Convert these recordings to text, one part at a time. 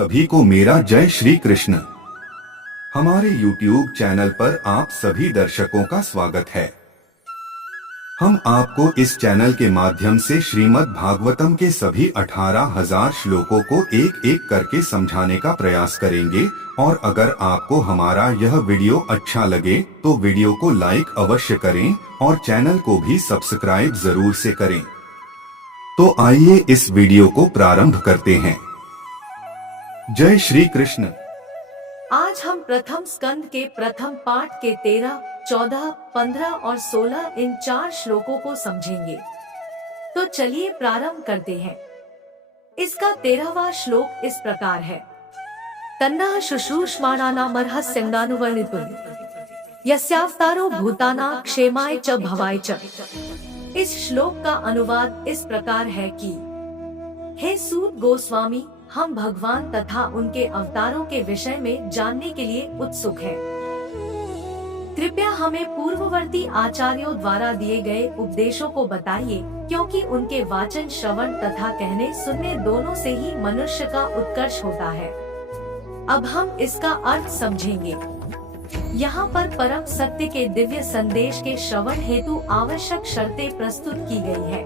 सभी को मेरा जय श्री कृष्ण। हमारे YouTube चैनल पर आप सभी दर्शकों का स्वागत है। हम आपको इस चैनल के माध्यम से श्रीमद् भागवतम के सभी 18,000 श्लोकों को एक एक करके समझाने का प्रयास करेंगे और अगर आपको हमारा यह वीडियो अच्छा लगे तो वीडियो को लाइक अवश्य करें और चैनल को भी सब्सक्राइब जरूर से करें। तो आइए इस वीडियो को प्रारंभ करते हैं। जय श्री कृष्ण। आज हम प्रथम स्कंद के प्रथम पाठ के 13, 14, 15 और 16 इन 4 श्लोकों को समझेंगे। तो चलिए प्रारंभ करते हैं। इसका 13वां श्लोक इस प्रकार है। तन्नः शुश्रूषमाणानामर्हस्यङ्गानुवर्णितुम् यस्यावतारो भूतानां क्षेमाय च भवाय च। इस श्लोक का अनुवाद इस प्रकार है कि हे सूत गोस्वामी, हम भगवान तथा उनके अवतारों के विषय में जानने के लिए उत्सुक हैं। कृपया हमें पूर्ववर्ती आचार्यों द्वारा दिए गए उपदेशों को बताइए, क्योंकि उनके वाचन, श्रवण तथा कहने सुनने दोनों से ही मनुष्य का उत्कर्ष होता है। अब हम इसका अर्थ समझेंगे। यहाँ पर परम सत्य के दिव्य संदेश के श्रवण हेतु आवश्यक शर्तें प्रस्तुत की गई है।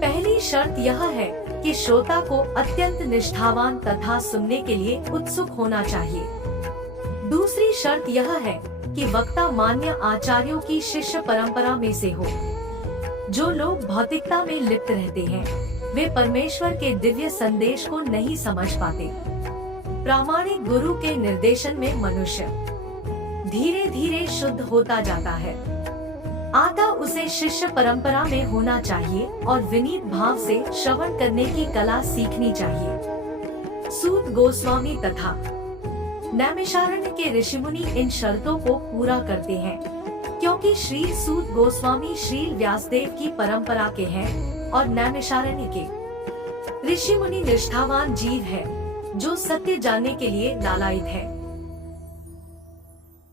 पहली शर्त यह है कि श्रोता को अत्यंत निष्ठावान तथा सुनने के लिए उत्सुक होना चाहिए। दूसरी शर्त यह है कि वक्ता मान्य आचार्यों की शिष्य परंपरा में से हो। जो लोग भौतिकता में लिप्त रहते हैं वे परमेश्वर के दिव्य संदेश को नहीं समझ पाते। प्रामाणिक गुरु के निर्देशन में मनुष्य धीरे धीरे शुद्ध होता जाता है। अतः उसे शिष्य परंपरा में होना चाहिए और विनीत भाव से श्रवण करने की कला सीखनी चाहिए। सूत गोस्वामी तथा नैमिषारण्य के ऋषिमुनि इन शर्तों को पूरा करते हैं, क्योंकि श्री सूत गोस्वामी श्री व्यासदेव की परंपरा के हैं और नैमिषारण्य के ऋषिमुनि निष्ठावान जीव है जो सत्य जानने के लिए लालायित है।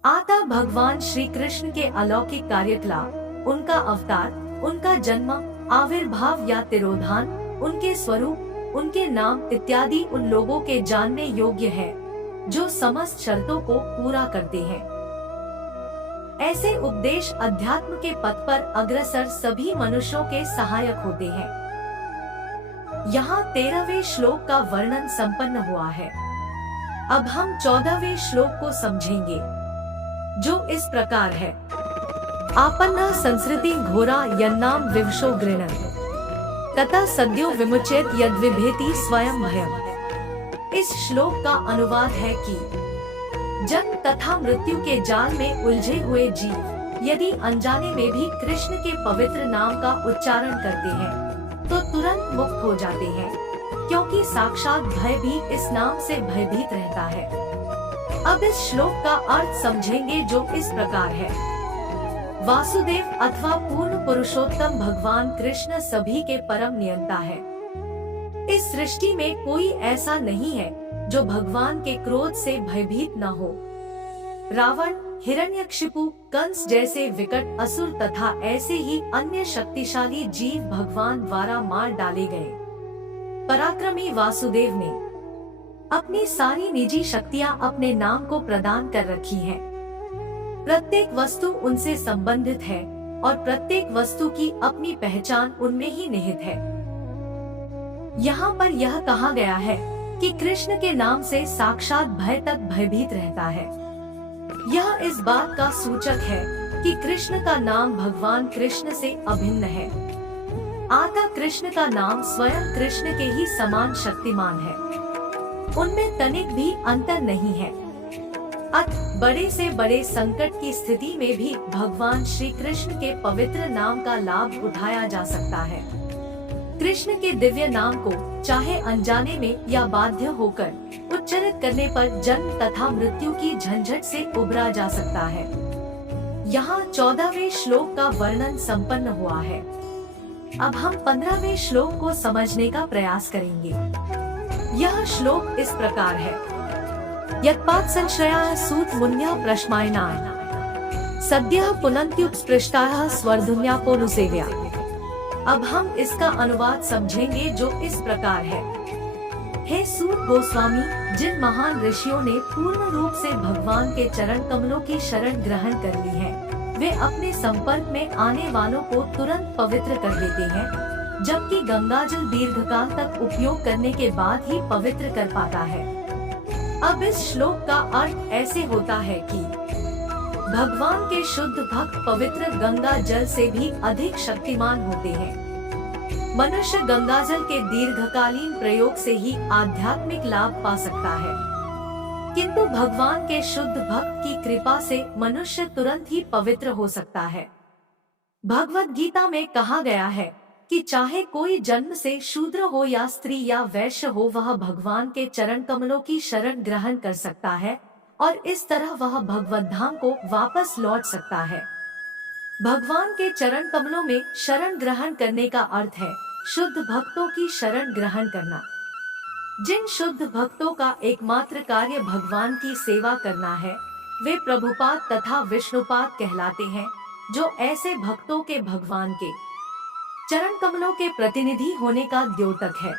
आता भगवान श्री कृष्ण के अलौकिक कार्यकलाप, उनका अवतार, उनका जन्म, आविर्भाव या तिरोधान, उनके स्वरूप, उनके नाम इत्यादि उन लोगों के जानने योग्य है जो समस्त शर्तों को पूरा करते हैं। ऐसे उपदेश अध्यात्म के पथ पर अग्रसर सभी मनुष्यों के सहायक होते हैं। यहाँ 13वें श्लोक का वर्णन संपन्न हुआ है। अब हम 14वें श्लोक को समझेंगे, जो इस प्रकार है। आपन्ना संसृति घोरा यन्नाम विवशो गृणन् तथा सद्यो विमुचेत यद्विभेति स्वयं भयम्। इस श्लोक का अनुवाद है कि जन्म तथा मृत्यु के जाल में उलझे हुए जीव यदि अनजाने में भी कृष्ण के पवित्र नाम का उच्चारण करते हैं तो तुरंत मुक्त हो जाते हैं, क्योंकि साक्षात भय भी इस नाम से भयभीत रहता है। अब इस श्लोक का अर्थ समझेंगे, जो इस प्रकार है। वासुदेव अथवा पूर्ण पुरुषोत्तम भगवान कृष्ण सभी के परम नियंता है। इस सृष्टि में कोई ऐसा नहीं है जो भगवान के क्रोध से भयभीत न हो। रावण, हिरण्यकशिपु, कंस जैसे विकट असुर तथा ऐसे ही अन्य शक्तिशाली जीव भगवान द्वारा मार डाले गए। पराक्रमी वासुदेव ने अपनी सारी निजी शक्तियां अपने नाम को प्रदान कर रखी हैं। प्रत्येक वस्तु उनसे संबंधित है और प्रत्येक वस्तु की अपनी पहचान उनमें ही निहित है। यहाँ पर यह कहा गया है कि कृष्ण के नाम से साक्षात भय तक भयभीत रहता है। यह इस बात का सूचक है कि कृष्ण का नाम भगवान कृष्ण से अभिन्न है। आता कृष्ण का नाम स्वयं कृष्ण के ही समान शक्तिमान है। उनमें तनिक भी अंतर नहीं है। बड़े से बड़े संकट की स्थिति में भी भगवान श्री कृष्ण के पवित्र नाम का लाभ उठाया जा सकता है। कृष्ण के दिव्य नाम को चाहे अनजाने में या बाध्य होकर उच्चारित करने पर जन्म तथा मृत्यु की झंझट से उबरा जा सकता है। यहाँ 14वें श्लोक का वर्णन संपन्न हुआ है। अब हम 15वें श्लोक को समझने का प्रयास करेंगे। यह श्लोक इस प्रकार है। यत्पात् संश्रयाः सूत मुन्या प्रश्मायनाः सद्यः पुनन्त्युत्स्पृष्टाः स्वर्धुन्यापोनुसेव्या। अब हम इसका अनुवाद समझेंगे, जो इस प्रकार है। हे सूत गोस्वामी, जिन महान ऋषियों ने पूर्ण रूप से भगवान के चरण कमलों की शरण ग्रहण कर ली है, वे अपने संपर्क में आने वालों को तुरंत पवित्र कर देते हैं, जबकि गंगाजल दीर्घकाल तक उपयोग करने के बाद ही पवित्र कर पाता है। अब इस श्लोक का अर्थ ऐसे होता है कि भगवान के शुद्ध भक्त पवित्र गंगा जल से भी अधिक शक्तिमान होते हैं। मनुष्य गंगाजल के दीर्घकालीन प्रयोग से ही आध्यात्मिक लाभ पा सकता है, किंतु भगवान के शुद्ध भक्त की कृपा से मनुष्य तुरंत ही पवित्र हो सकता है। भगवद गीता में कहा गया है कि चाहे कोई जन्म से शूद्र हो या स्त्री या वैश्य हो, वह भगवान के चरण कमलों की शरण ग्रहण कर सकता है और इस तरह वह भगवत धाम को वापस लौट सकता है। भगवान के चरण कमलों में शरण ग्रहण करने का अर्थ है शुद्ध भक्तों की शरण ग्रहण करना। जिन शुद्ध भक्तों का एकमात्र कार्य भगवान की सेवा करना है, वे प्रभुपाद तथा विष्णुपाद कहलाते हैं, जो ऐसे भक्तों के भगवान के चरण कमलों के प्रतिनिधि होने का द्योतक है।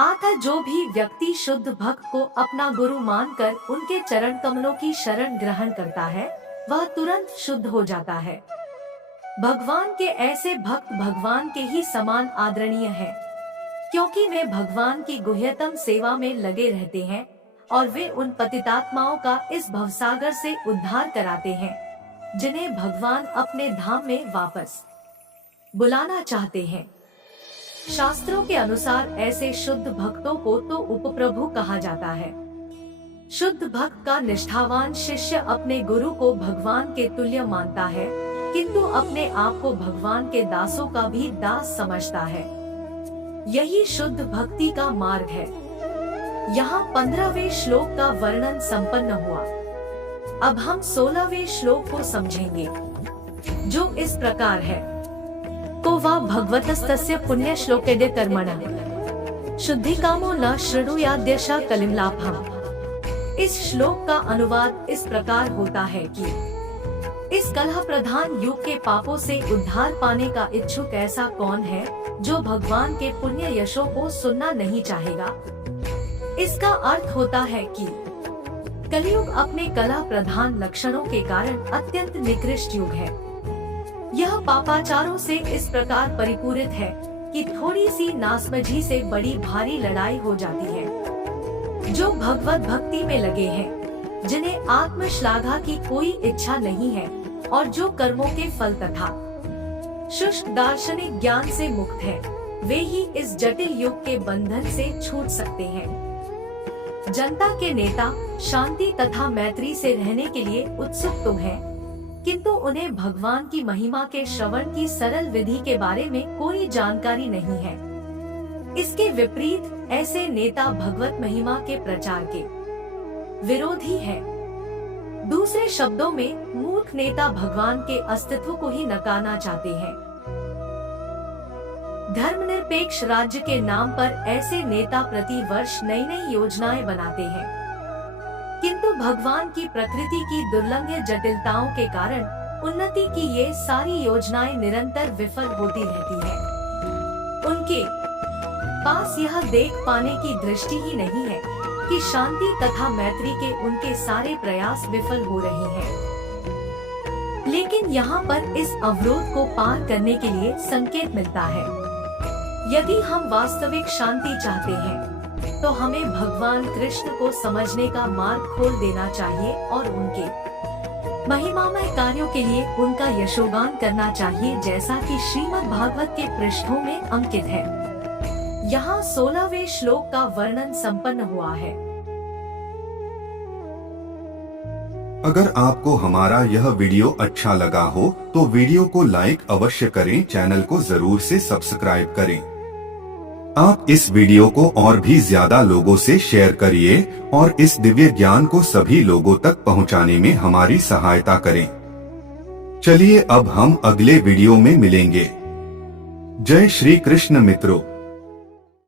अतः जो भी व्यक्ति शुद्ध भक्त को अपना गुरु मानकर उनके चरण कमलों की शरण ग्रहण करता है, वह तुरंत शुद्ध हो जाता है। भगवान के ऐसे भक्त भगवान के ही समान आदरणीय हैं, क्योंकि वे भगवान की गुह्यतम सेवा में लगे रहते हैं और वे उन पतितात्माओं का इस भवसागर से उद्धार कराते हैं, जिन्हें भगवान अपने धाम में वापस बुलाना चाहते हैं। शास्त्रों के अनुसार ऐसे शुद्ध भक्तों को तो उपप्रभु कहा जाता है। शुद्ध भक्त का निष्ठावान शिष्य अपने गुरु को भगवान के तुल्य मानता है, किंतु अपने आप को भगवान के दासों का भी दास समझता है। यही शुद्ध भक्ति का मार्ग है। यहाँ 15वें श्लोक का वर्णन संपन्न हुआ। अब हम 16वें श्लोक को समझेंगे, जो इस प्रकार है। को वा भगवतस्तस्य पुण्य श्लोकेद्य कर्मणः शुद्धि कामो न शृणुयाद्यशा कलिमलाभम्। इस श्लोक का अनुवाद इस प्रकार होता है कि इस कलह प्रधान युग के पापों से उद्धार पाने का इच्छुक ऐसा कौन है, जो भगवान के पुण्य यशों को सुनना नहीं चाहेगा। इसका अर्थ होता है कि कलयुग अपने कलह प्रधान लक्षणों के कारण अत्यंत निकृष्ट युग है। यह पापाचारों से इस प्रकार परिपूरित है कि थोड़ी सी नासमझी से बड़ी भारी लड़ाई हो जाती है। जो भगवत भक्ति में लगे हैं, जिन्हें आत्मश्लाघा की कोई इच्छा नहीं है और जो कर्मों के फल तथा शुष्क दार्शनिक ज्ञान से मुक्त हैं, वे ही इस जटिल युग के बंधन से छूट सकते हैं। जनता के नेता शांति तथा मैत्री से रहने के लिए उत्सुक तो हैं, किंतु उन्हें भगवान की महिमा के श्रवण की सरल विधि के बारे में कोई जानकारी नहीं है। इसके विपरीत ऐसे नेता भगवत महिमा के प्रचार के विरोधी है। दूसरे शब्दों में मूर्ख नेता भगवान के अस्तित्व को ही नकारना चाहते हैं। धर्मनिरपेक्ष राज्य के नाम पर ऐसे नेता प्रति वर्ष नई नई योजनाएं बनाते हैं, किंतु भगवान की प्रकृति की दुर्लंघ जटिलताओं के कारण उन्नति की ये सारी योजनाएं निरंतर विफल होती रहती हैं। उनके पास यह देख पाने की दृष्टि ही नहीं है कि शांति तथा मैत्री के उनके सारे प्रयास विफल हो रहे हैं। लेकिन यहाँ पर इस अवरोध को पार करने के लिए संकेत मिलता है। यदि हम वास्तविक शांति चाहते हैं, तो हमें भगवान कृष्ण को समझने का मार्ग खोल देना चाहिए और उनके महिमामय कार्यों के लिए उनका यशोगान करना चाहिए, जैसा कि श्रीमद् भागवत के पृष्ठों में अंकित है। यहाँ 16वें श्लोक का वर्णन संपन्न हुआ है। अगर आपको हमारा यह वीडियो अच्छा लगा हो तो वीडियो को लाइक अवश्य करें, चैनल को जरूर से सब्सक्राइब करें। आप इस वीडियो को और भी ज्यादा लोगों से शेयर करिए और इस दिव्य ज्ञान को सभी लोगों तक पहुंचाने में हमारी सहायता करें। चलिए अब हम अगले वीडियो में मिलेंगे। जय श्री कृष्ण मित्रों।